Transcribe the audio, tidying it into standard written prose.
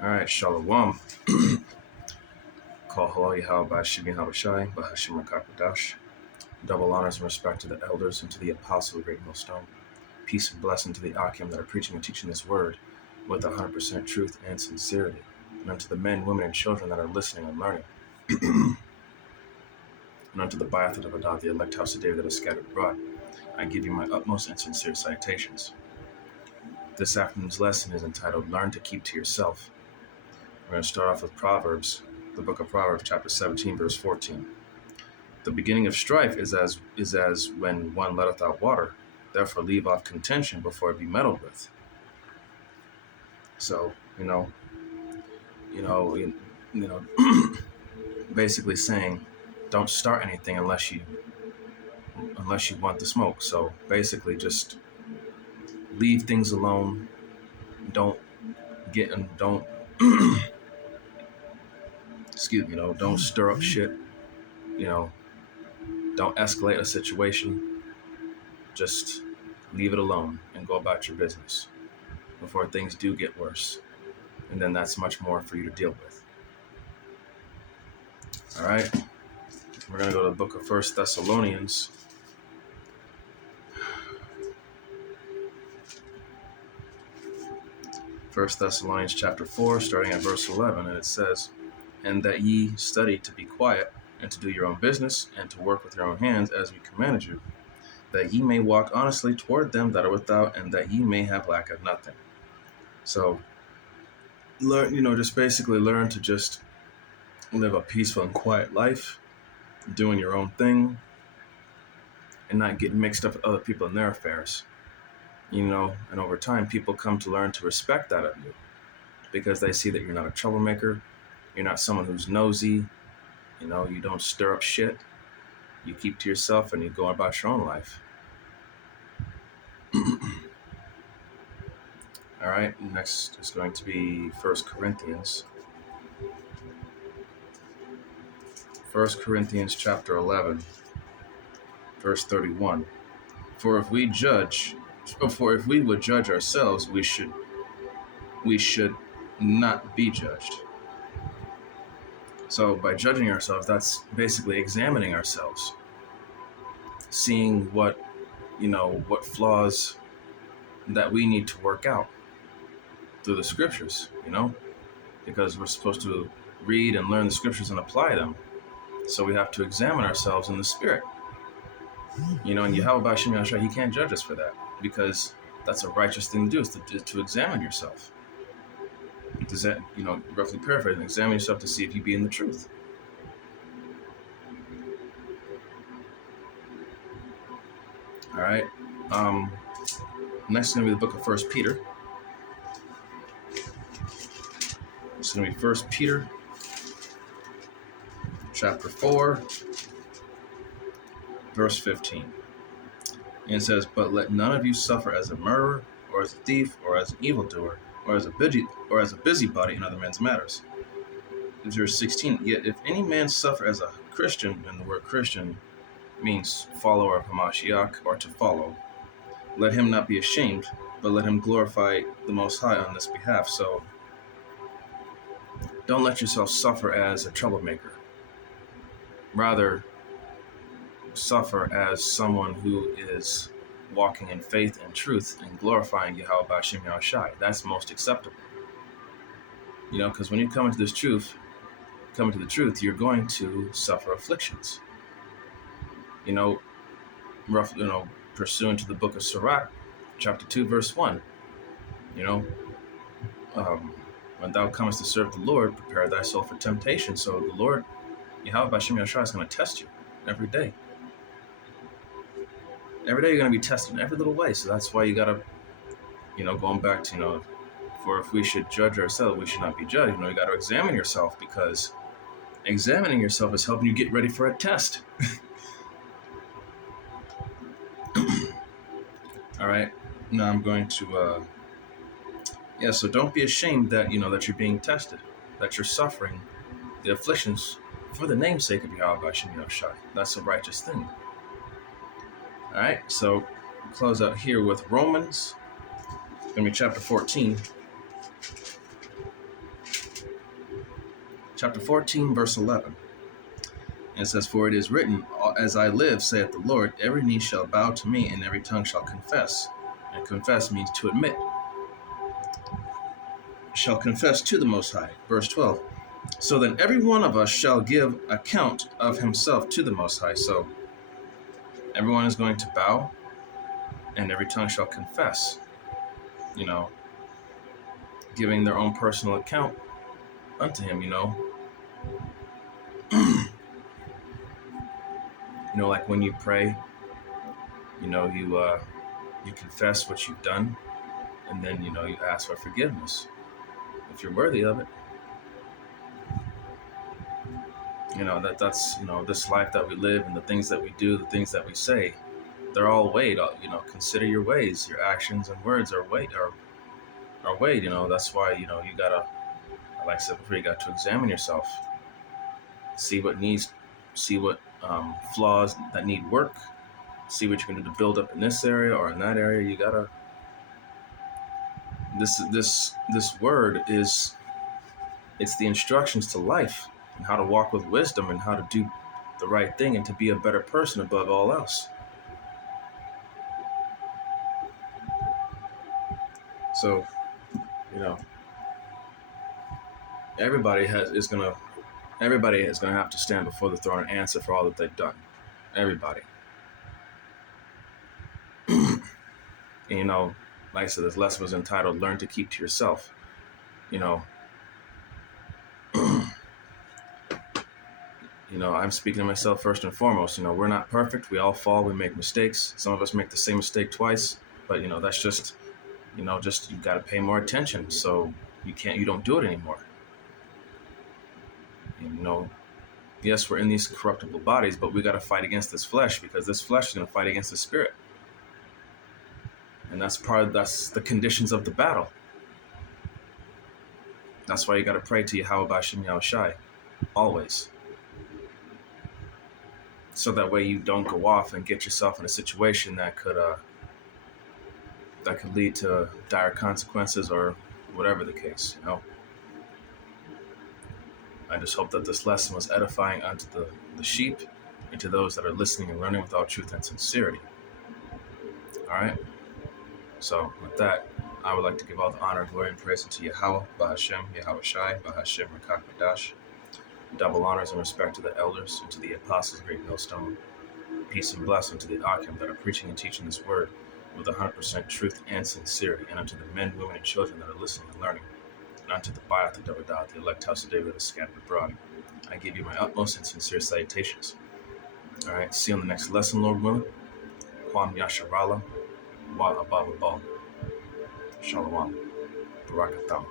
All right, Shalom. Call hello Yahweh Shibin Habashai, Bahashim Rakapadash. Double honors and respect to the elders and to the apostle of the Great Millstone. Peace and blessing to the Akim that are preaching and teaching this word with 100% truth and sincerity. And unto the men, women, and children that are listening and learning. And unto the Biathad of Adah, the elect house of David that is scattered abroad, I give you my utmost and sincere citations. This afternoon's lesson is entitled Learn to Keep to Yourself. We're going to start off with Proverbs, the book of Proverbs, chapter 17, verse 14. The beginning of strife is as when one letteth out water. Therefore leave off contention before it be meddled with. So, basically saying, don't start anything unless you want the smoke. So basically, just leave things alone. Don't don't stir up shit. Don't escalate a situation. Just leave it alone and go about your business before things do get worse. And then that's much more for you to deal with. All right. We're going to go to the book of 1 Thessalonians. First Thessalonians chapter 4, starting at verse 11, and it says, And that ye study to be quiet, and to do your own business, and to work with your own hands, as we commanded you, that ye may walk honestly toward them that are without, and that ye may have lack of nothing. So, just basically learn to just live a peaceful and quiet life, doing your own thing, and not get mixed up with other people in their affairs. And over time, people come to learn to respect that of you because they see that you're not a troublemaker. You're not someone who's nosy. You don't stir up shit. You keep to yourself and you go about your own life. All right, next is going to be 1 Corinthians. 1 Corinthians chapter 11, verse 31. For if we would judge ourselves, we should not be judged. So by judging ourselves, that's basically examining ourselves, seeing what flaws that we need to work out through the scriptures, because we're supposed to read and learn the scriptures and apply them. So we have to examine ourselves in the spirit. And Yahweh Shem Yahshua, he can't judge us for that, because that's a righteous thing to do, is to examine yourself. Does that, roughly paraphrasing, examine yourself to see if you be in the truth. All right. Next is going to be the book of 1 Peter. It's going to be 1 Peter chapter 4, verse 15. And it says, But let none of you suffer as a murderer, or as a thief, or as an evildoer, or as a busybody in other men's matters. Verse 16, Yet if any man suffer as a Christian, and the word Christian means follower of Hamashiach, or to follow, let him not be ashamed, but let him glorify the Most High on this behalf. So don't let yourself suffer as a troublemaker. Rather, suffer as someone who is walking in faith and truth and glorifying Yahweh B'Shem Yahushai. That's most acceptable. Because when you come into the truth, you're going to suffer afflictions. Pursuant to the book of Sirach, chapter 2, verse 1. When thou comest to serve the Lord, prepare thy soul for temptation. So the Lord, Yahweh B'Shem Yahushua, is going to test you every day. Every day you're going to be tested in every little way. So that's why you got to, going back to, for if we should judge ourselves, we should not be judged. You got to examine yourself, because examining yourself is helping you get ready for a test. All right. Now I'm going to, so don't be ashamed that, that you're being tested, that you're suffering the afflictions for the namesake of Yahweh B'Shem Yahushai. That's a righteous thing. All right. So we'll close out here with Romans. It's going to be chapter 14. chapter 14, verse 11. And it says, "For it is written, as I live, saith the Lord, every knee shall bow to me, and every tongue shall confess." And confess means to admit. Shall confess to the Most High. Verse 12. So then every one of us shall give account of himself to the Most High. So everyone is going to bow, and every tongue shall confess. Giving their own personal account unto him, like when you pray, you confess what you've done, and then, you ask for forgiveness if you're worthy of it. That's this life that we live and the things that we do, the things that we say, they're all weighed. Consider your ways, your actions and words are weighed. That's why, you gotta, like I said before, you got to examine yourself, see what flaws that need work, see what you're going to do to build up in this area or in that area. You gotta, this word it's the instructions to life and how to walk with wisdom and how to do the right thing and to be a better person above all else. So, everybody is gonna have to stand before the throne and answer for all that they've done. Everybody. And, like I said, this lesson was entitled "Learn to Keep to Yourself." I'm speaking to myself first and foremost. We're not perfect. We all fall. We make mistakes. Some of us make the same mistake twice. But, that's just, you got to pay more attention. So you don't do it anymore. Yes, we're in these corruptible bodies, but we got to fight against this flesh, because this flesh is going to fight against the spirit. And that's the conditions of the battle. That's why you got to pray to Yahweh B'Shem Yahushai always. So that way you don't go off and get yourself in a situation that could lead to dire consequences or whatever the case, I just hope that this lesson was edifying unto the sheep and to those that are listening and learning with all truth and sincerity. All right? So with that, I would like to give all the honor, glory, and praise unto Yahweh, B'Hashem, Yahushai, B'Hashem, Rakak B'Dash. Double honors and respect to the elders and to the apostles, great millstone. Peace and blessing to the Akim that are preaching and teaching this word with 100% truth and sincerity, and unto the men, women, and children that are listening and learning, and unto the Ba'ath, the Davidah, the elect house of David that is scattered abroad. I give you my utmost and sincere salutations. All right, see you on the next lesson, Lord willing. Kwam Yasharala, Wa Ababa Shalom. Barakatham.